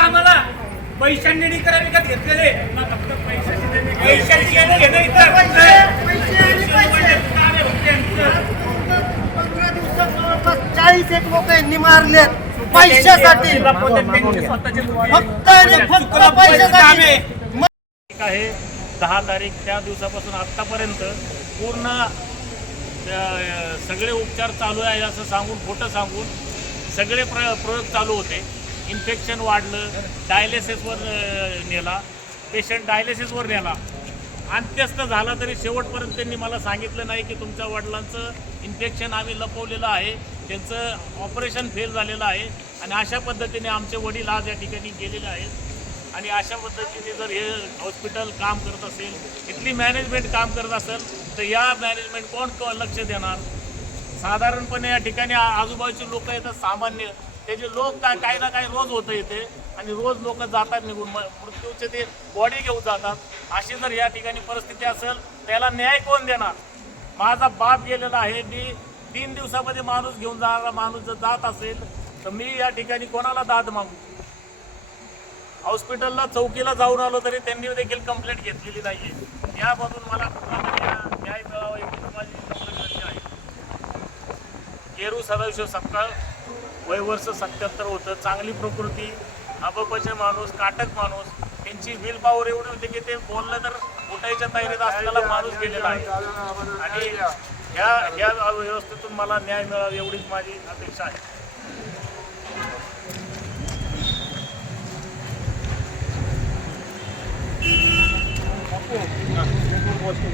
आम्हाला पैशांनी करा विकत घेतलेले फक्त पैशाची घेणं घेणं इथं 15 दिवसात जवळपास 40 एक लोक यांनी मारलेत पैशासाठी, फक्त आणि फक्त पैशासाठी. आहे 10 तारीख त्या दिवसापासून आत्तापर्यंत पूर्ण सगळे उपचार चालू आहे असं सांगून खोटं सांगून सगळे प्रयोग चालू होते. इन्फेक्शन वाढलं, डायलिसिसवर नेला पेशंट, डायलिसिसवर नेला. अंत्यस्त झाला तरी शेवटपर्यंत त्यांनी मला सांगितलं नाही की तुमच्या वडिलांचं इन्फेक्शन आम्ही लपवलेलं आहे, त्यांचं ऑपरेशन फेल झालेलं आहे. आणि अशा पद्धतीने आमचे वडील आज या ठिकाणी गेलेले आहेत. आणि अशा पद्धतीने जर हे हॉस्पिटल काम करत असेल, इथली मॅनेजमेंट काम करत असेल, तर या मॅनेजमेंट कोण लक्ष देणार? साधारणपणे या ठिकाणी आजूबाजूचे लोक येतात सामान्य, त्याचे लोक काही ना काही रोज होतं येते आणि रोज लोक जातात निघून, मृत्यूचे ते बॉडी घेऊन जातात. अशी जर या ठिकाणी परिस्थिती असेल त्याला न्याय कोण देणार? माझा बाप गेलेला आहे, मी 3 दिवसामध्ये माणूस घेऊन जाणारा माणूस जर जात असेल तर मी या ठिकाणी कोणाला दाद मागू? हॉस्पिटलला चौकीला जाऊन आलो तरी त्यांनी देखील कंप्लेंट घेतलेली नाही आहे. यामधून मला न्याय मिळावा एवढी माझी विनंती आहे. केरू सदाशिव सपकाळ, वय वर्ष 77 होतं, चांगली प्रकृती, अबपचे माणूस, काटक माणूस. त्यांची विल पॉवर एवढी होती की ते बोललं तर उठायच्या तयारीत असलेला माणूस गेलेला आहे. आणि ह्या व्यवस्थेतून मला न्याय मिळावा एवढीच माझी अपेक्षा आहे. वस्तू